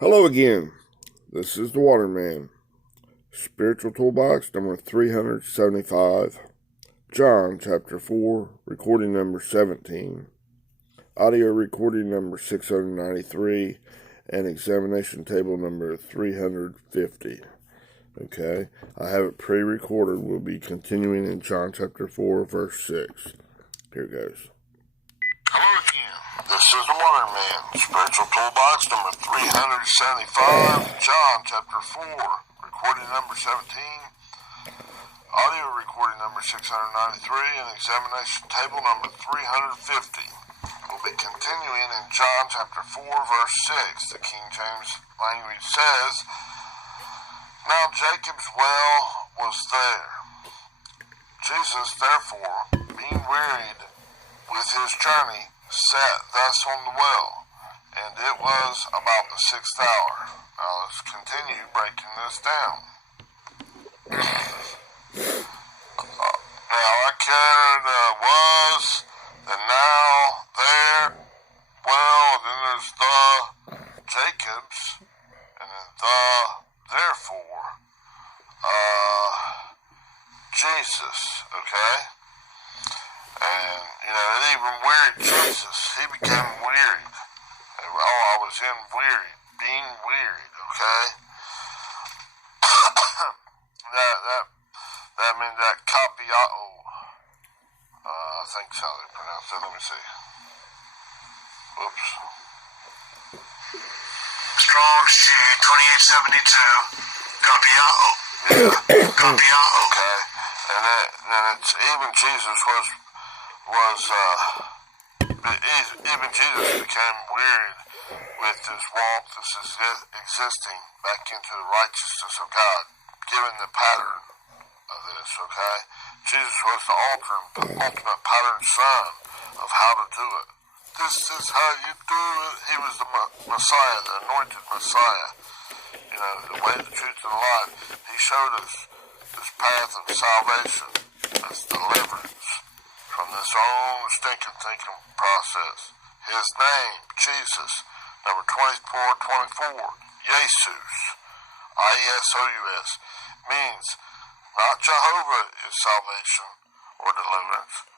Hello again. This is the Waterman. Spiritual Toolbox number 375. John chapter 4, recording number 17. Audio recording number 693 and examination table number 350. Okay, I have it pre-recorded. We'll be continuing in John chapter 4, verse 6. Here it goes. Hello again. This is the Waterman. Spiritual Toolbox number 375. John chapter 4, recording number 17. Audio recording number 693 and examination table number 350. We'll be continuing in John chapter 4, verse 6. The King James language says, "Now Jacob's well was there. Jesus, therefore, being wearied with his journey, sat thus on the well, and it was about the 6th hour." Now let's continue breaking this down. Now I carried was, the now, there, well, and then there's the Jacob's, and then the therefore, Jesus, okay? And, it even wearied Jesus. He became wearied. I was in wearied, being wearied, okay? that means that capiao. I think that's how they pronounce it. Let me see. Whoops. Strong's G 2872. Capiao. Yeah, capiao. Okay. And then it's even Jesus even Jesus became wearied with his walk, this is existing back into the righteousness of God, given the pattern of this, okay? Jesus was the ultimate pattern son of how to do it. This is how you do it. He was the Messiah, the anointed Messiah. The way, the truth, and the life. He showed us this path of salvation, this deliverance from this own stinking thinking process. His name, Jesus, number 2424, Jesus, I-E-S-O-U-S, means not Jehovah is salvation or deliverance.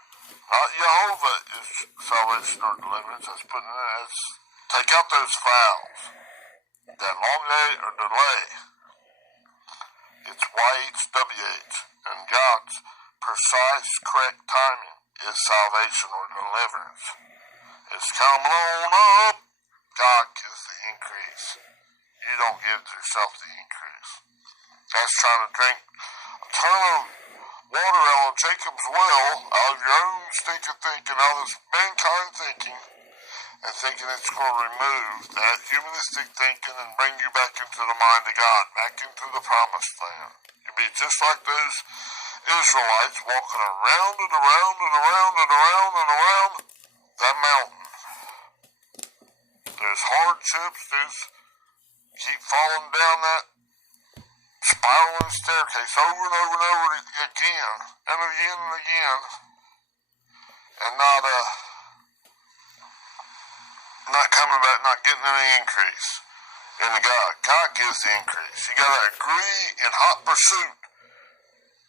Not Jehovah is salvation or deliverance. That's putting it as, take out those vowels. That long A or delay. It's YHWH. And God's precise, correct timing is salvation or deliverance. It's come on up. God gives the increase. You don't give yourself the increase. That's trying to drink a ton of water out of Jacob's well, out of your own stinking thinking, out of this mankind thinking, and thinking it's going to remove that humanistic thinking and bring you back into the mind of God, back into the promised land. You'll be just like those Israelites walking around and around and around and around and around that mountain. There's hardships, keep falling down that spiraling staircase over and over and over again and again and again, and not coming back, not getting any increase in the God. God gives the increase. You got to agree in hot pursuit.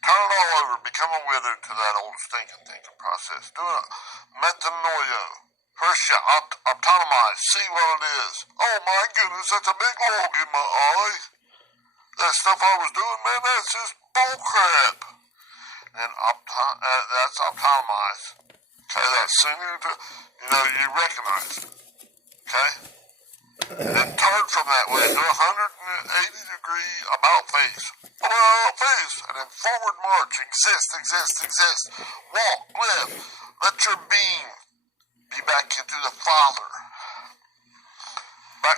Turn it all over, become a wither to that old stinking thinking process. Do it. Metanoia. First you autonomize, see what it is. Oh my goodness, that's a big log in my eye. That stuff I was doing, man, that's just bull crap. And that's autonomize. Okay, that's sooner to, you recognize it. Okay? And then turn from that way, do 180 degree about face. About face. And then forward march, exist. Walk, live. Let your being be back into the Father.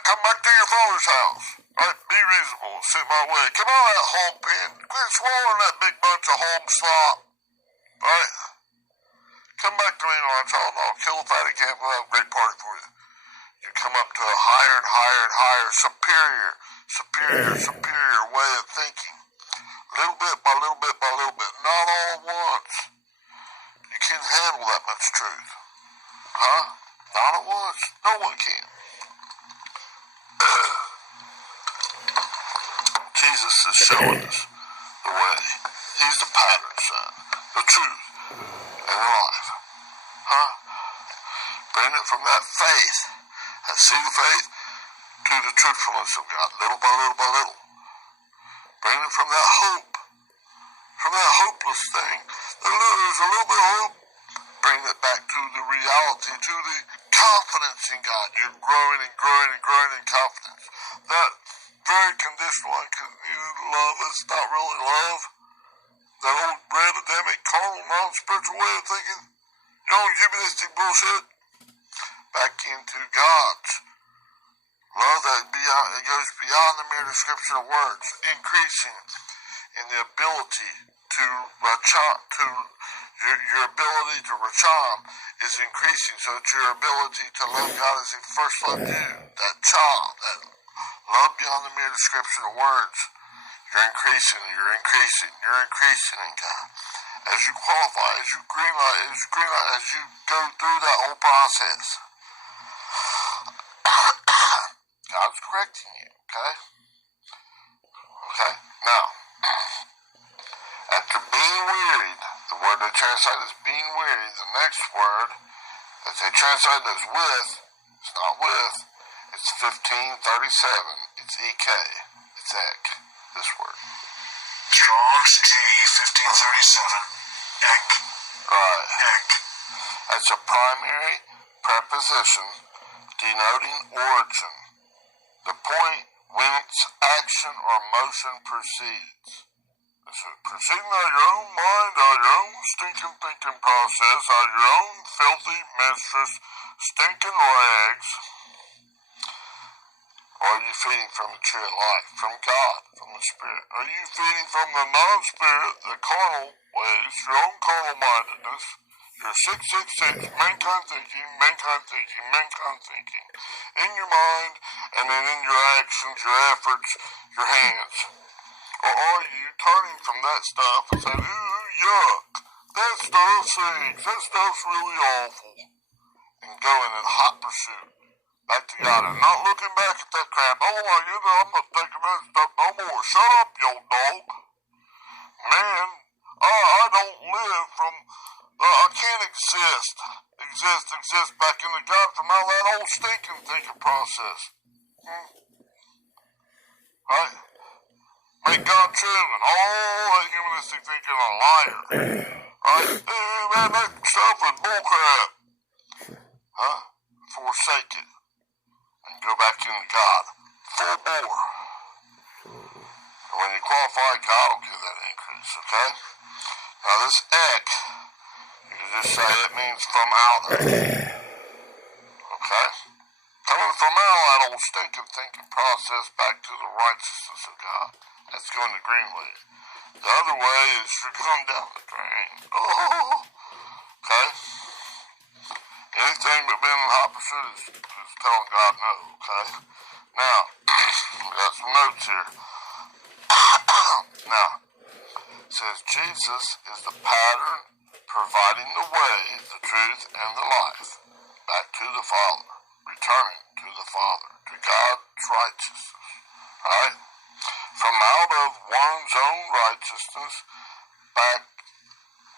Come back to your Father's house. Right? Be reasonable. Sit my way. Come on that hog pen. Quit swallowing that big bunch of hog slop. Right? Come back to me lunch. I'll kill the fatty camp. We'll have a great party for you. You come up to a higher and higher and higher, superior way of thinking. Little bit by little bit by little bit. Not all at once. You can't handle that much truth. Huh? Not at once. No one can. Jesus is showing us the way. He's the pattern, son. The truth and the life. Huh? Bring it from that faith, that seed of faith, to the truthfulness of God, little by little by little. Bring it from that hope, from that hopeless thing. There's a little bit of hope. Bring it back to the reality, to the confidence in God. You're growing and growing and growing in confidence. That very conditional, love is not really love. That old red, Adamic, carnal, non-spiritual way of thinking. Humanistic bullshit. Back into God's love that it goes beyond the mere description of words, increasing in the ability to your ability to racham is increasing, so that your ability to love God as He first loved you, that love beyond the mere description of words, you're increasing in God. As you qualify, as you greenlight, as you go through that whole process, God's correcting you, okay? Okay, now, after being wearied, the word they translate as being weary, the next word that they translate as with, it's not with, it's 1537, it's ek, it's ek, this word. Strong's G 1537, ek. Right. Ek. That's a primary preposition denoting origin, the point whence action or motion proceeds. Proceeding out of your own mind, out of your own stinking thinking process, out of your own filthy, menstruous, stinking rags. Or are you feeding from the tree of life, from God, from the Spirit? Are you feeding from the non-spirit, the carnal ways, your own carnal-mindedness, your 666, mankind thinking, in your mind, and then in your actions, your efforts, your hands? Or are you turning from that stuff and saying, ooh, yuck, that stuff stinks, that stuff's really awful, and going in hot pursuit back to God and not looking back at that crap? Oh my goodness, I'm not thinking that stuff no more. Shut up, yo dog. Man, I don't live from, I can't exist back into God from all that old stinking thinking process. Right? Make God true and all that humanistic thinking a liar. Right? Man, that stuff is bullcrap. Huh? Forsake it. And go back into God. Full bore. And when you qualify, God will give that increase, okay? Now this ek, you can just say it means from out of. Okay? Coming from out of that old stinking thinking process back to the righteousness of God. That's going to Greenwood. The other way is you're going down the drain. Oh, okay? Anything but being in hot pursuit is telling God no, okay? Now, we got some notes here. Now, it says Jesus is the pattern providing the way, the truth, and the life back to the Father, returning to the Father, to God's righteousness, right? From out of one's own righteousness back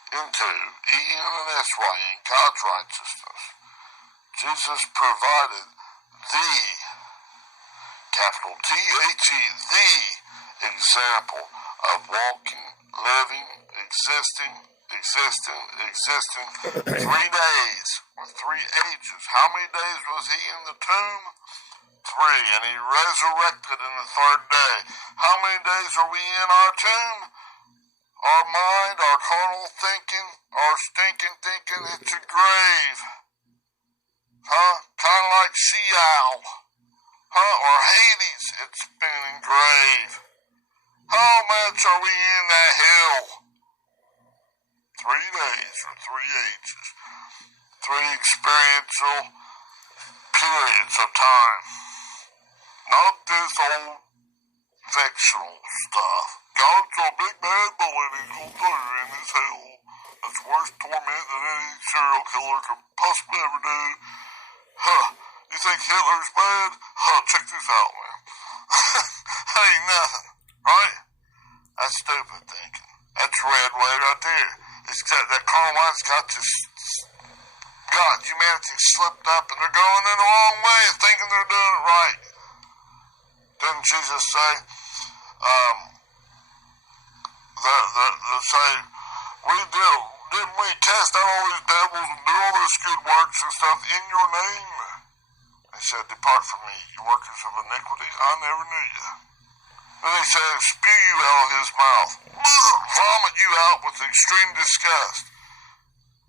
into E-N-S-Y-N, God's righteousness. Jesus provided the, capital T-H-E, the example of walking, living, existing 3 days, or 3 ages. How many days was he in the tomb? 3, and he resurrected in the 3rd day. How many days are we in our tomb? Our mind, our carnal thinking, our stinking thinking, it's a grave. Huh? Kind of like Sheol. Huh? Or Hades, it's spinning grave. How much are we in that hell? 3 days or 3 ages. 3 experiential periods of time. Not this old fictional stuff. God's a big bad bully and he's gonna put her in this hell. That's worse torment than any serial killer could possibly ever do. Huh. You think Hitler's bad? Huh, check this out, man. That ain't nothing. right? That's stupid thinking. That's red way right there. It's got that carnal mind's got humanity slipped up and they're going in the wrong way and thinking they're doing it right. Didn't Jesus say, didn't we cast out all these devils and do all those good works and stuff in your name? He said, depart from me, you workers of iniquity, I never knew you. Then he said, spew you out of his mouth, vomit you out with extreme disgust.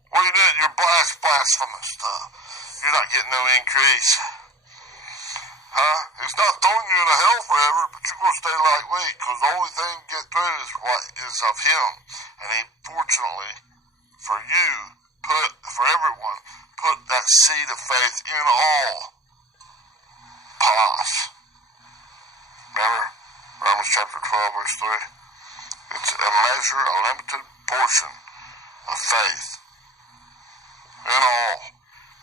What are you doing? You're blasphemous stuff. You're not getting no increase. Huh? He's not throwing you into hell forever, but you're going to stay lightweight, because the only thing you get through is what is of him. And he, fortunately, for you, for everyone, put that seed of faith in all. Pause. Remember? Romans chapter 12, verse 3. It's a measure, a limited portion of faith. In all.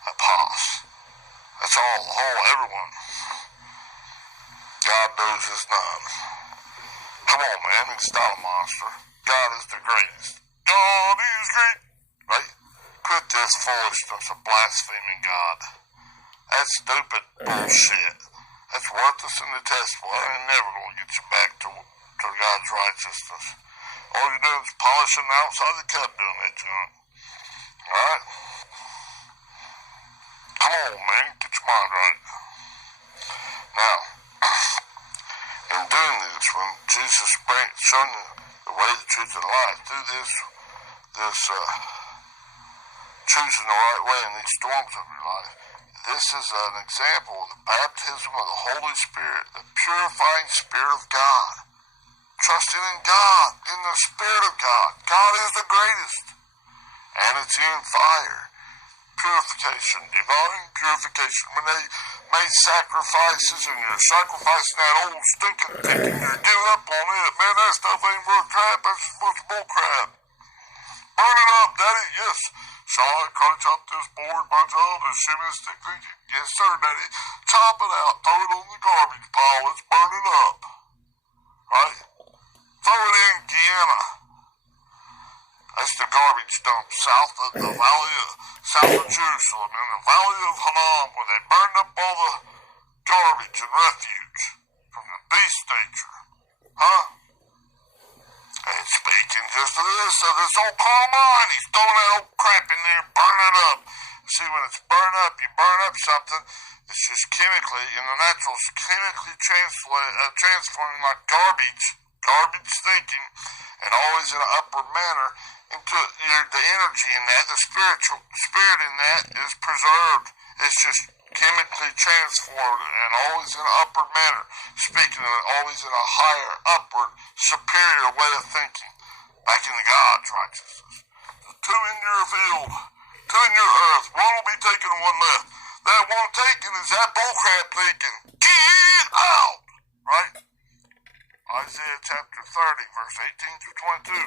A pause. That's all, the whole, everyone. God knows his none. Come on, man, he's not a monster. God is the greatest. God is great. Right? Quit this foolishness of blaspheming God. That's stupid bullshit. That's worthless and detestable. It ain't never going to get you back to God's righteousness. All you're doing is polishing the outside of the cup doing that junk. Alright? Come on, man. Get your mind right. Now, in doing this, when Jesus showing you the way, the truth, and the life, through this choosing the right way in these storms of your life, this is an example of the baptism of the Holy Spirit, the purifying Spirit of God. Trusting in God, in the Spirit of God. God is the greatest. And it's in fire. Purification, divine purification. When they made sacrifices and you're sacrificing that old stinking thinking, you're giving up on it. Man, that stuff ain't worth crap. That's just bunch of bull crap. Burn it up, Daddy. Yes. Shall I cut chop this board, my child, and shimmy this stick? Yes, sir, Daddy. Chop it out. Throw it on the garbage pile. Let's burn it up. Right? Throw it in Guyana. That's the garbage dump south of the south of Jerusalem, in the valley of Hinnom, where they burned up all the garbage and refuge from the beast nature. Huh? And speaking just of this old carnal mind, he's throwing that old crap in there, burn it up. See, when it's burned up, you burn up something, it's just chemically, in the natural, it's chemically transforming like garbage thinking, and always in an upward manner, into the energy in that, the spirit in that is preserved. It's just chemically transformed and always in an upward manner. Speaking of it, always in a higher, upward, superior way of thinking. Back into God's righteousness. The two in your field, two in your earth. One will be taken and one left. That one taken is that bullcrap thinking. Get out! Right? Isaiah chapter 30, verse 18 through 22.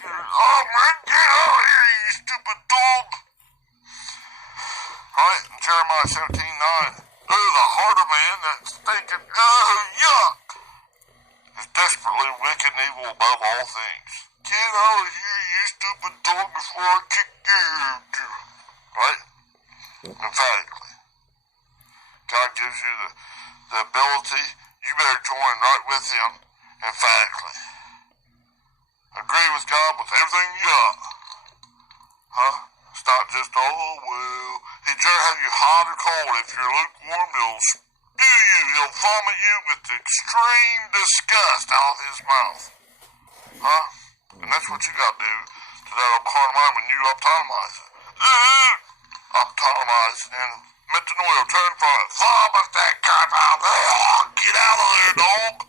Oh man, get out of here, you stupid dog! Right? In Jeremiah 17:9. Oh, the heart of man that's thinking, oh, yuck! Is desperately wicked and evil above all things. Get out of here, you stupid dog, before I kick you. Right? Emphatically. God gives you the ability. You better join right with him, emphatically. Agree with God with everything you got. Huh? It's not just, oh, well, he'd rather have you hot or cold. If you're lukewarm, he'll spew you. He'll vomit you with extreme disgust out of his mouth. Huh? And that's what you got to do to that old carnal mind when you autonomize it. Autonomize and metanoia, turn from it. Vomit that crap out. Get out of there, dog.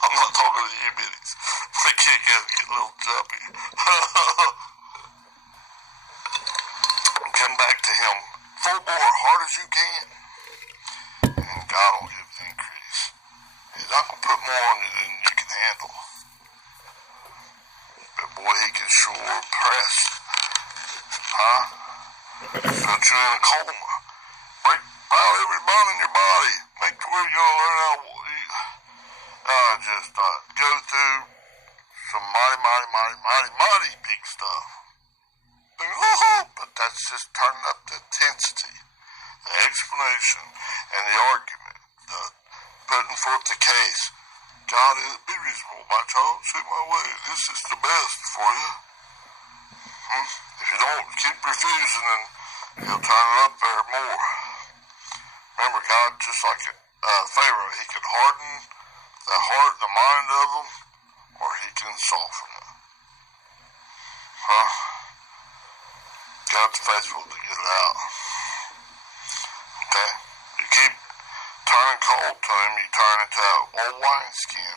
I'm not talking to you, biddies. My kid gets a little jumpy. Come back to him full bore, hard as you can. And God will give the increase. He's not going to put more on you than you can handle. But boy, he can sure press. Huh? Put you in a coma. Break out every bone in your body. Make to where you'll learn how just go through some mighty big stuff. But that's just turning up the intensity, the explanation, and the argument, the putting forth the case. God is, be reasonable, my child, see my way. This is the best for you. If you don't keep refusing, then he'll turn it up there more. Remember, God, just like Pharaoh, he can harden the heart, the mind of them, or he can soften it. God's faithful to get it out. Okay? You keep turning cold to him, you turn into old wine skin.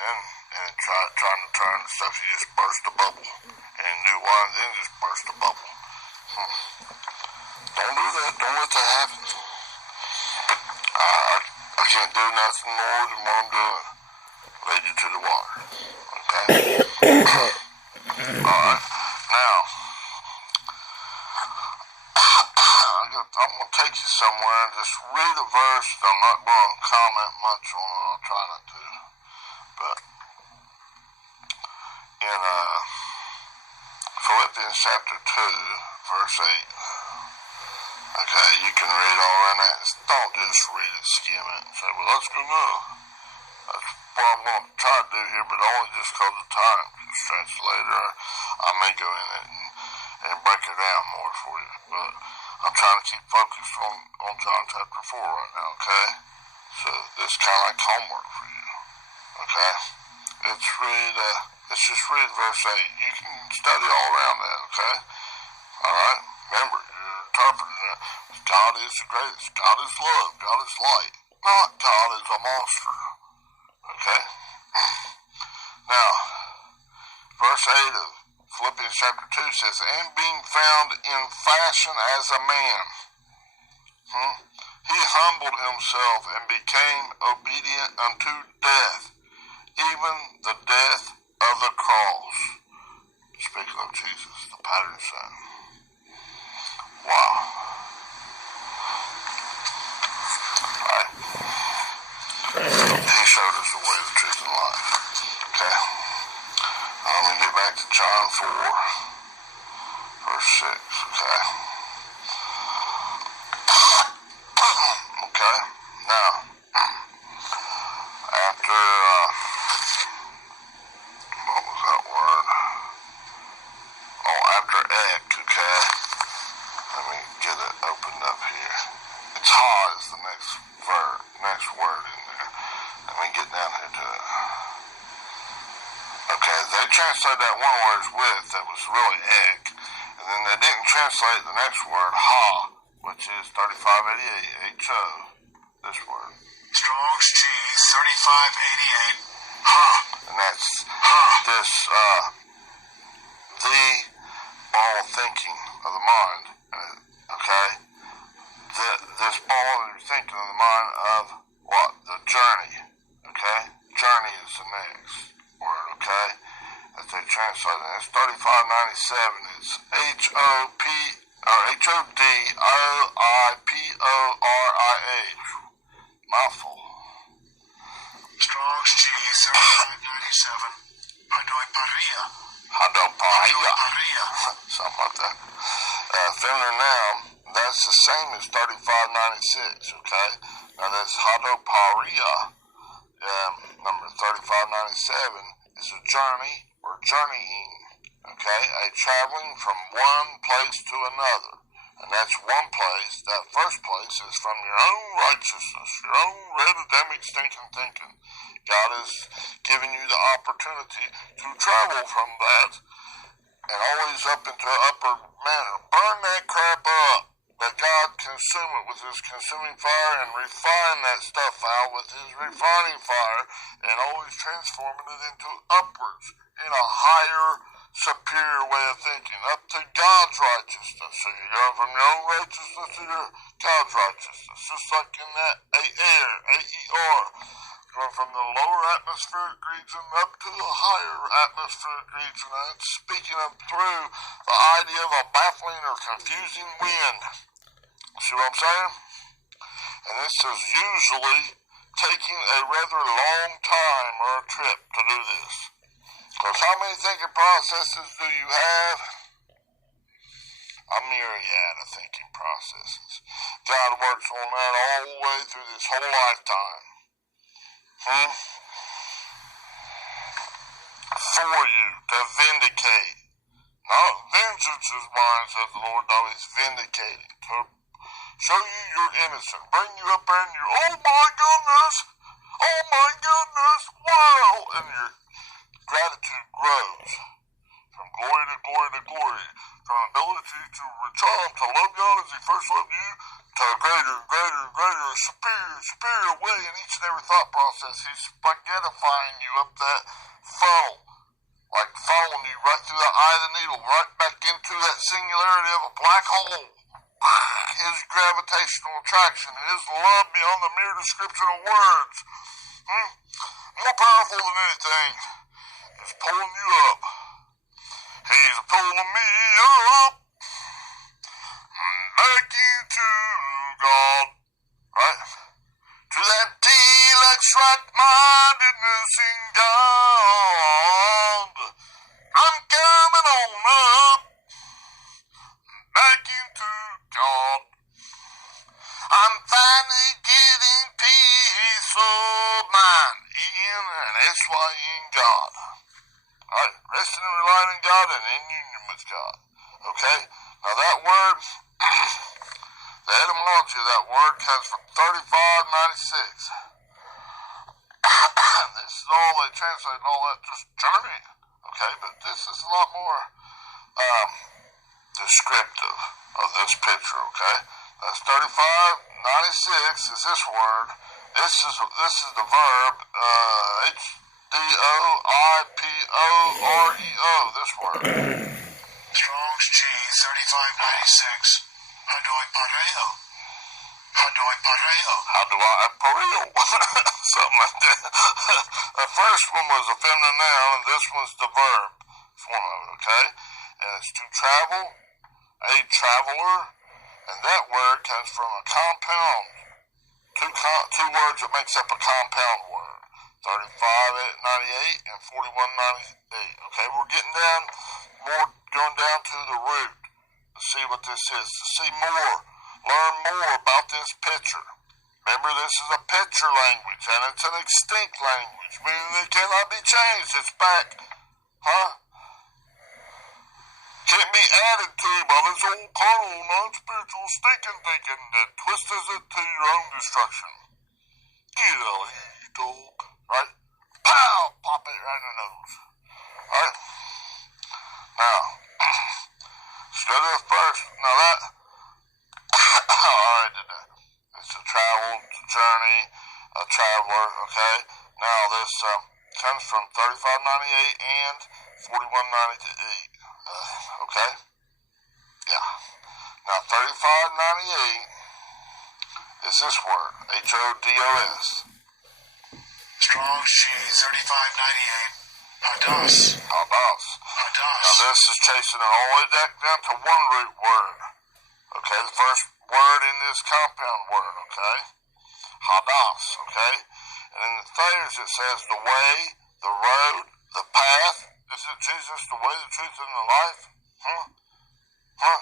And trying to turn the stuff, you just burst a bubble. And new wine, then just burst a bubble. Don't do that. Don't let that happen. I can't do nothing more than what I'm doing. Lead you to the water. Okay? Alright. Now, I'm going to take you somewhere and just read a verse. I'm not going to comment much on it. I'll try not to. But in Philippians chapter 2, verse 8. Okay, you can read all around that. Don't just read it, skim it, and say, well, that's good enough. That's what I'm going to try to do here, but only just because of time. Because translator, I may go in it and break it down more for you. But I'm trying to keep focused on John chapter 4 right now, okay? So this is kind of like homework for you, okay? Let's just read verse 8. You can study all around that, okay? Alright? Remember, you're interpreting it. God is the greatest. God is love. God is light. Not God is a monster. Okay? Now, verse 8 of Philippians chapter 2 says, and being found in fashion as a man, he humbled himself and became obedient unto death, even the death of the cross. Speaking of Jesus, the pattern son. Wow. Alright. He showed us the way, the truth, and life. Okay. Now let me get back to John 4, verse 6. Okay. Okay. Now, after, what was that word? After ek, okay. Let me get it opened up here. It's ha is the next word in there. Let me get down here to it. Okay, they translated that one word as with, that was really ek. And then they didn't translate the next word, ha, which is 3588, H-O, this word. Strong's G 3588. Ha. And that's Ha. this, the ball of thinking of the mind. Okay? This ball of thinking of the mind of what? The journey. Okay? Journey is the next word, okay? As they translate it. It's 3597. It's H-O-D-O-I-P-O-R-I-H. Mouthful. Strong's G 3597. Hadoiparia. Hadoparia. Something like that. Feminine noun, that's the same as 3596, okay? Now this Hadoparia, number 3597, is a journey or journeying, okay? A traveling from one place to another. And that's one place. That first place is from your own righteousness, your own red Adamic stinking thinking. God has given you the opportunity to travel from that and always up into an upper manner. Burn that crap up. Let God consume it with his consuming fire and refine that stuff out with his refining fire and always transforming it into upwards in a higher, superior way of thinking, up to God's righteousness. So you're going from your own righteousness to your God's righteousness. Just like in that A-E-R. Going from the lower atmospheric region up to the higher atmospheric region. And it's speaking them through the idea of a baffling or confusing wind. See what I'm saying? And this is usually taking a rather long time or a trip to do this. Because how many thinking processes do you have? A myriad of thinking processes. God works on that all the way through this whole lifetime. For you to vindicate. Not vengeance is mine, says the Lord, no, he's vindicating. To show you you're innocent. Bring you up there and you, oh my goodness, wow. And your gratitude grows. From glory to glory to glory. From ability to return to love God as he first loved you, to a greater and greater and greater, superior way in each and every thought process. He's spaghettifying you up that funnel. Like following you right through the eye of the needle, right back into that singularity of a black hole. His gravitational attraction, his love beyond the mere description of words. More powerful than anything. He's pulling you up. He's pulling me up. Back into God. Right? To that deluxe right-mindedness in God. I'm coming on up. Back into God. I'm finally getting peace of mind in and S-Y-N God. Alright, resting and relying on God and in union with God. Okay? Now that word, the etymology of that word comes from 3596. This is all they translate and all that, just journey. Okay, but this is a lot more descriptive of this picture, okay? That's 3596 is this word. This is the verb, H-D-O-I-P-O-R-E-O, this word. Strong's G 3596. Hadoy pareo. Hadoy pareo. How do I pareo? Something like that. The first one was a feminine noun, and this one's the verb form of it, okay? And it's to travel, a traveler, and that word comes from a compound. Two words that makes up a compound word. 3598 and 4198. Okay, we're getting down going down to the root to see what this is, to see more, learn more about this picture. Remember, this is a picture language, and it's an extinct language, meaning it cannot be changed. It's back. Can't be added to by this old carnal, non-spiritual, stinking thinking that twists it to your own destruction. Get out of here, you dog. Right? Pow! Pop it right in the nose. Alright? Now, let's go to the first. Now that, I already did that. It's a travel, journey, a traveler, okay? Now this comes from 3598 and 4198. Okay? Yeah. Now 3598 is this word, H-O-D-O-S. Strong's G 3598. Hadas. Hadas. Now this is chasing it all the way down to one root word. Okay, the first word in this compound word, okay? Hadas, okay? And in the Thayers it says the way, the road, the path. Is it Jesus, the way, the truth, and the life?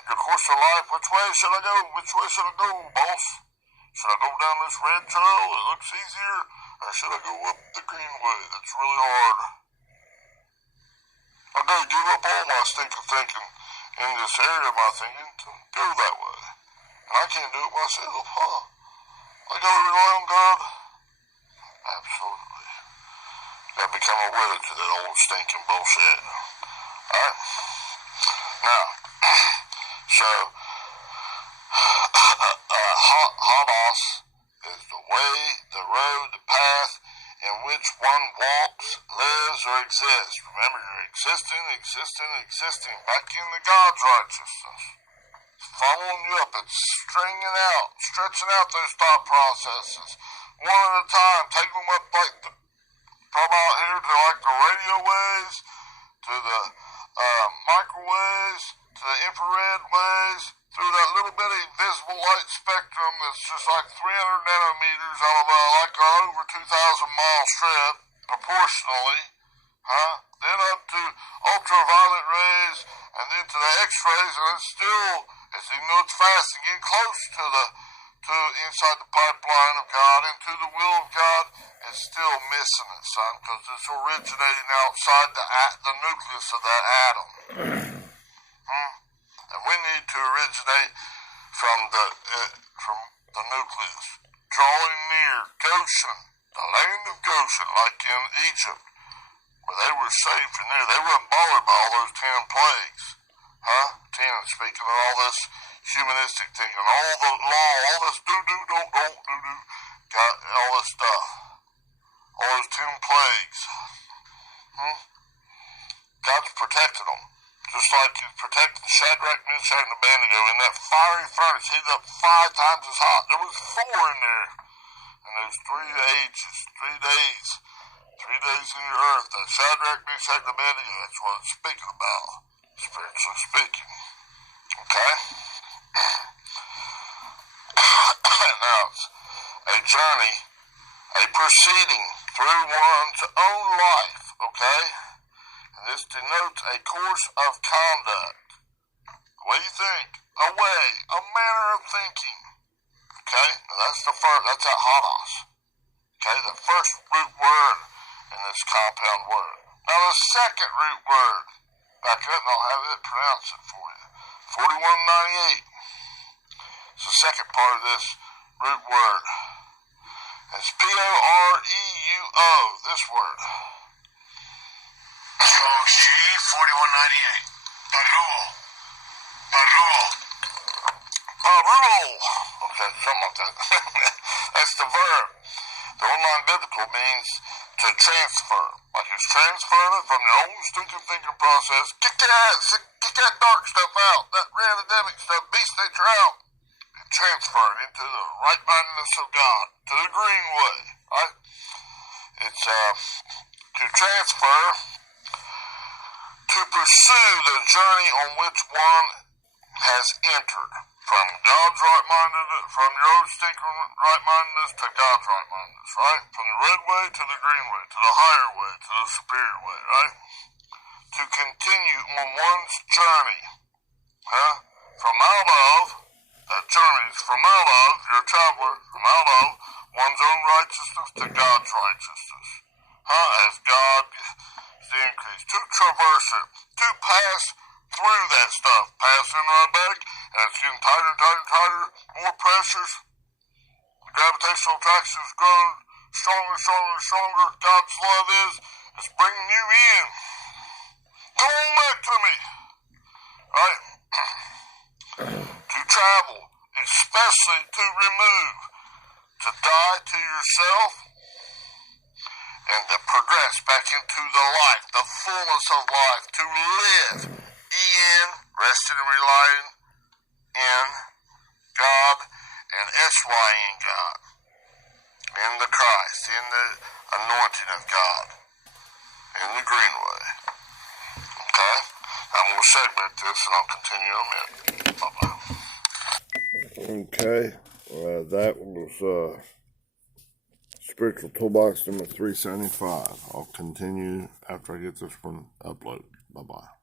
Your course of life, which way should I go? Which way should I go, boss? Should I go down this red trail that looks easier? Or should I go up the green way that's really hard? I gotta give up all my stinking thinking in this area of my thinking to go that way. And I can't do it myself, I gotta rely on God? Absolutely. Gotta become a widow to that old stinking bullshit. Alright? Now, so, Hadas is the way, the road, the path in which one walks, lives, or exists. Remember, you're existing, back into God's righteousness. It's following you up, it's stretching out those thought processes, one at a time, taking them up like from out here to like the radio waves, to the microwaves, to the infrared waves, through that little bitty visible light spectrum that's just like 300 nanometers on like an over 2,000-mile strip, proportionally, then up to ultraviolet rays, and then to the X-rays, and it's still, as you know, it's fast and getting close to inside the pipeline of God and to the will of God. It's still missing it, son, because it's originating outside the nucleus of that atom. And we need to originate from the nucleus, drawing near Goshen, the land of Goshen, like in Egypt, where they were safe and near. They weren't bothered by all those 10 plagues. 10, speaking of all this humanistic thinking, all the law, all this do-do, don't do-do, got all this stuff. All those 10 plagues. God's protected them. Just like He protected Shadrach, Meshach, and Abednego in that fiery furnace, heated up 5 times as hot. There was 4 in there. And those 3 ages, 3 days, 3 days in your earth, that Shadrach, Meshach, and Abednego, that's what it's speaking about, spiritually speaking. Okay? Now, it's a journey, a proceeding through one's own life, okay? And this denotes a course of conduct. The way you think, a way, a manner of thinking. Okay? Now that's that hodos. Okay? The first root word in this compound word. Now the second root word, back up and I'll have it pronounce it for you. 4198. It's the second part of this root word. It's P-O-R-E-U-O, this word. Strong's G 4198. Parul. Parul. Parul. Okay, something like that. That's the verb. The online biblical means to transfer. Like it's transferring it from your own stinking thinking process. Get that dark stuff out. That red-endemic stuff, beast nature out. And transfer it into the right-mindedness of God. To the green way. Right? It's to transfer, to pursue the journey on which one has entered from God's right-mindedness, from your own stinking right-mindedness to God's right-mindedness, right? From the red way to the green way, to the higher way, to the superior way, right? To continue on one's journey, from out of, that journey is from out of, you're a traveler, from out of one's own righteousness to God's righteousness, as God is the increase. To traverse it, to pass through that stuff, pass in right back, and it's getting tighter and tighter and tighter, more pressures, the gravitational attraction is growing stronger and stronger and stronger. God's love it's bringing you in. Come on back to me, right? To travel, especially to remove, to die to yourself, and to progress back into the life, the fullness of life, to live, E-N, resting and relying in God, and S-Y in God, in the Christ, in the anointing of God, in the green way. Okay? I'm going to segment this and I'll continue in a minute. Bye-bye. Okay, that was Spiritual Toolbox number 375. I'll continue after I get this one uploaded. Bye-bye.